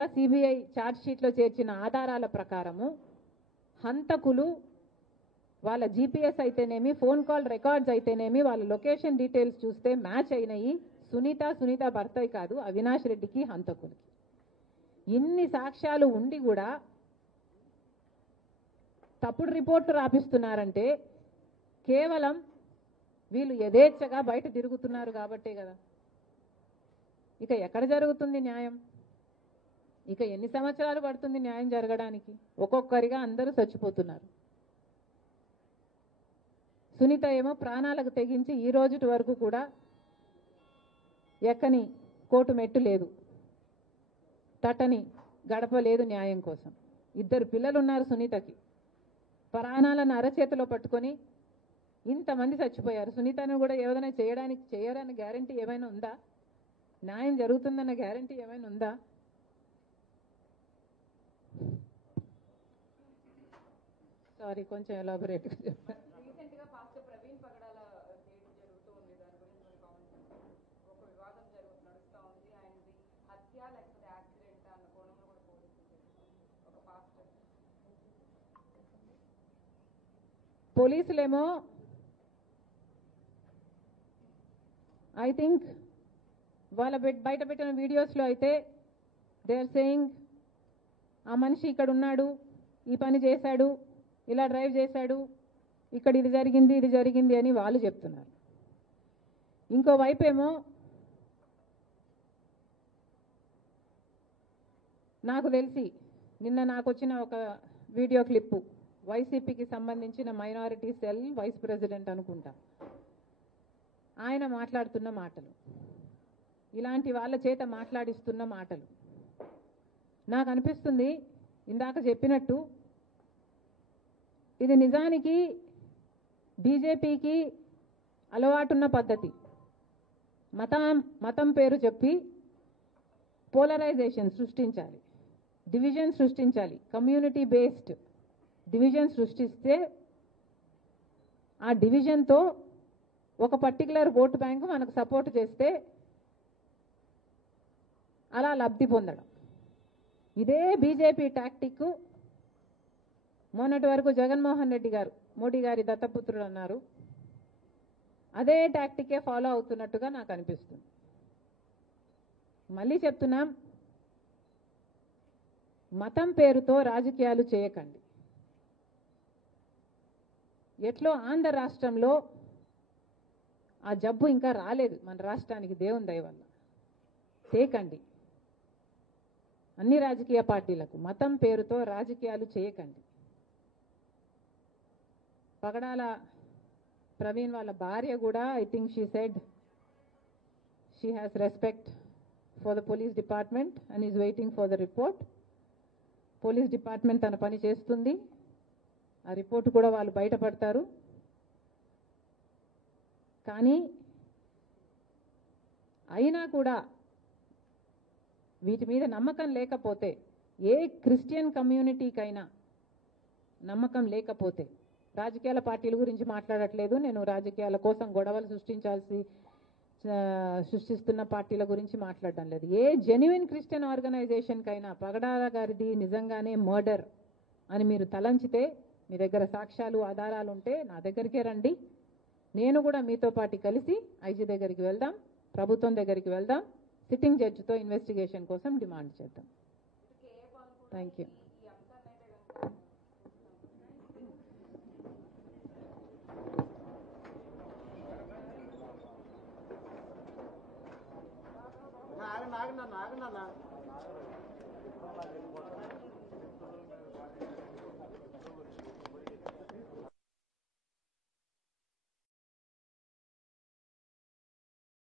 CBI charge షీట్లో చేర్చిన ఆధారాల ప్రకారము హంతకులు వాళ్ళ జీపీఎస్ అయితేనేమి ఫోన్ కాల్ రికార్డ్స్ అయితేనేమి వాళ్ళ లొకేషన్ డీటెయిల్స్ చూస్తే మ్యాచ్ అయినాయి. సునీత భర్తయ్య కాదు, అవినాష్ రెడ్డికి హంతకులకి. ఇన్ని సాక్ష్యాలు ఉండి కూడా తప్పుడు రిపోర్టు రాపిస్తున్నారంటే కేవలం వీళ్ళు యథేచ్ఛగా బయట తిరుగుతున్నారు కాబట్టే కదా. ఇక ఎక్కడ జరుగుతుంది న్యాయం? ఇక ఎన్ని సంవత్సరాలు పడుతుంది న్యాయం జరగడానికి? ఒక్కొక్కరిగా అందరూ చచ్చిపోతున్నారు. సునీత ఏమో ప్రాణాలకు తెగించి ఈ రోజుటి వరకు కూడా ఎక్కని కోర్టు మెట్టు లేదు, తటని గడప లేదు న్యాయం కోసం. 2 పిల్లలు ఉన్నారు సునీతకి. ప్రాణాలను అరచేతిలో పట్టుకొని ఇంతమంది చచ్చిపోయారు. సునీతను కూడా ఏదైనా చేయడానికి గ్యారంటీ ఏమైనా ఉందా? న్యాయం జరుగుతుందన్న గ్యారంటీ ఏమైనా ఉందా? సారీ, కొంచెం ఎలాబొరేట్గా చెప్పాను. పోలీసులేమో ఐ థింక్ వాళ్ళ బయట పెట్టిన వీడియోస్లో అయితే దే ఆర్ సేయింగ్ ఆ మనిషి ఇక్కడ ఉన్నాడు, ఈ పని చేశాడు, ఇలా డ్రైవ్ చేశాడు, ఇక్కడ ఇది జరిగింది అని వాళ్ళు చెప్తున్నారు. ఇంకోవైపు ఏమో నాకు తెలిసి నిన్న నాకు వచ్చిన ఒక వీడియో క్లిప్పు, వైసీపీకి సంబంధించిన మైనారిటీ సెల్ వైస్ ప్రెసిడెంట్ అనుకుంటా, ఆయన మాట్లాడుతున్న మాటలు, ఇలాంటి వాళ్ళ చేత మాట్లాడిస్తున్న మాటలు నాకు అనిపిస్తుంది ఇందాక చెప్పినట్టు ఇది నిజానికి బీజేపీకి అలవాటున్న పద్ధతి. మతం పేరు చెప్పి పోలరైజేషన్ సృష్టించాలి, డివిజన్ సృష్టించాలి, కమ్యూనిటీ బేస్డ్ డివిజన్ సృష్టిస్తే ఆ డివిజన్తో ఒక పర్టికులర్ ఓటు బ్యాంకు మనకు సపోర్ట్ చేస్తే అలా లబ్ధి పొందడం. ఇదే బీజేపీ టాక్టిక్ మొన్నటి వరకు జగన్మోహన్ రెడ్డి గారు మోడీ గారి దత్తపుత్రుడు అన్నారు. అదే టాక్టికే ఫాలో అవుతున్నట్టుగా నాకు అనిపిస్తుంది. మళ్ళీ చెప్తున్నాం, మతం పేరుతో రాజకీయాలు చేయకండి. ఎట్లో ఆంధ్ర రాష్ట్రంలో ఆ జబ్బు ఇంకా రాలేదు మన రాష్ట్రానికి, దేవుని దయ వల్ల. చేయకండి. అన్ని రాజకీయ పార్టీలకు మతం పేరుతో రాజకీయాలు చేయకండి. పగడాల ప్రవీణ్ వాళ్ళ భార్య కూడా I think she said she has respect for the police department and is waiting for the report. Police department తన పని చేస్తుంది, ఆ రిపోర్టు కూడా వాళ్ళు బయటపడతారు. కానీ అయినా కూడా వీటి మీద నమ్మకం లేకపోతే, ఏ క్రిస్టియన్ కమ్యూనిటీకైనా నమ్మకం లేకపోతే, రాజకీయాల పార్టీల గురించి మాట్లాడట్లేదు నేను, రాజకీయాల కోసం గొడవలు సృష్టిస్తున్న పార్టీల గురించి మాట్లాడడం లేదు. ఏ జెన్యున్ క్రిస్టియన్ ఆర్గనైజేషన్కైనా పగడాల గారిది నిజంగానే మర్డర్ అని మీరు తలంచితే, మీ దగ్గర సాక్ష్యాలు ఆధారాలు ఉంటే నా దగ్గరికే రండి. నేను కూడా మీతో పాటు కలిసి ఐజీ దగ్గరికి వెళ్దాం, ప్రభుత్వం దగ్గరికి వెళ్దాం, సిట్టింగ్ జడ్జితో ఇన్వెస్టిగేషన్ కోసం డిమాండ్ చేద్దాం. Thank you. నాగన్నా